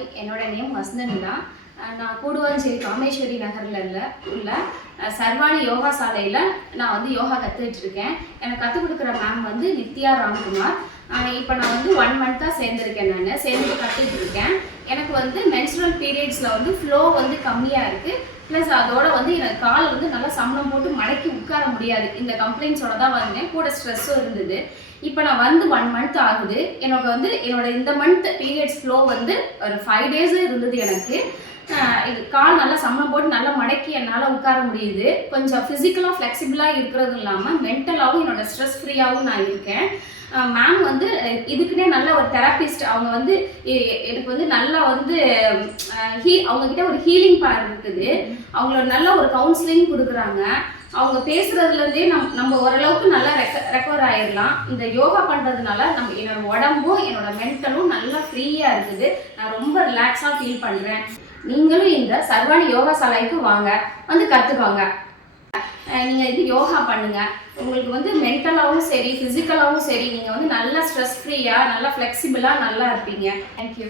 Hi, என்னோட name வசந்தனிலா. நான் கூடுவாஞ்சேரி காமேஸ்வரி நகரில் உள்ள சர்வாணி யோகா சாலையில் நான் வந்து யோகா கற்றுக்கிட்டு இருக்கேன். எனக்கு கற்றுக் கொடுக்குற மேம் வந்து நித்யா ராம்குமார். இப்போ நான் வந்து 1 மந்த்தாக சேர்ந்துருக்கேன். நான் சேர்ந்து கற்றுக்கிட்டு இருக்கேன். எனக்கு வந்து மென்ஸ்ட்ரல் பீரியட்ஸில் வந்து ஃப்ளோ வந்து கம்மியாக இருக்குது. ப்ளஸ் அதோட வந்து எனக்கு கால் வந்து நல்லா சமணம் போட்டு மடக்கி உட்கார முடியாது. இந்த கம்ப்ளைண்ட்ஸோட தான் வந்தேன். கூட ஸ்ட்ரெஸ்ஸும் இருந்தது. இப்போ நான் வந்து 1 மந்த் ஆகுது. எனக்கு வந்து என்னோட இந்த மந்த் பீரியட்ஸ் ஃப்ளோ வந்து ஒரு 5 days இருந்தது. எனக்கு இது கால் நல்லா சமணம் போட்டு நல்லா மடக்கி என்னால் உட்கார முடியுது. கொஞ்சம் ஃபிசிக்கலாக ஃப்ளெக்சிபிளாக இருக்கிறதும் இல்லாமல் மென்டலாகவும் என்னோட ஸ்ட்ரெஸ் ஃப்ரீயாகவும் நான் இருக்கேன். மேம் வந்து இதுக்குன்னே நல்ல ஒரு தெரப்பிஸ்ட். அவங்க வந்து எனக்கு வந்து நல்லா வந்து அவங்கக்கிட்ட ஒரு ஹீலிங் பவர் இருக்குது. அவங்களோட நல்ல ஒரு கவுன்சிலிங் கொடுக்குறாங்க. அவங்க பேசுறதுலேருந்தே நம்ம ஓரளவுக்கு நல்லா ரெக்கவர் ஆயிடலாம். இந்த யோகா பண்ணுறதுனால என்னோட உடம்பும் என்னோட மென்டலும் நல்லா ஃப்ரீயாக இருக்குது. நான் ரொம்ப ரிலாக்ஸாக ஃபீல் பண்ணுறேன். நீங்களும் இந்த சர்வாணி யோகா சாலைக்கு வாங்க, வந்து கற்றுக்கோங்க. நீங்கள் இது யோகா பண்ணுங்கள். உங்களுக்கு வந்து மென்டலாகவும் சரி ஃபிசிக்கலாகவும் சரி நீங்கள் வந்து நல்லா ஸ்ட்ரெஸ் ஃப்ரீயாக நல்லா ஃப்ளெக்சிபிளாக நல்லா இருப்பீங்க. தேங்க்யூ.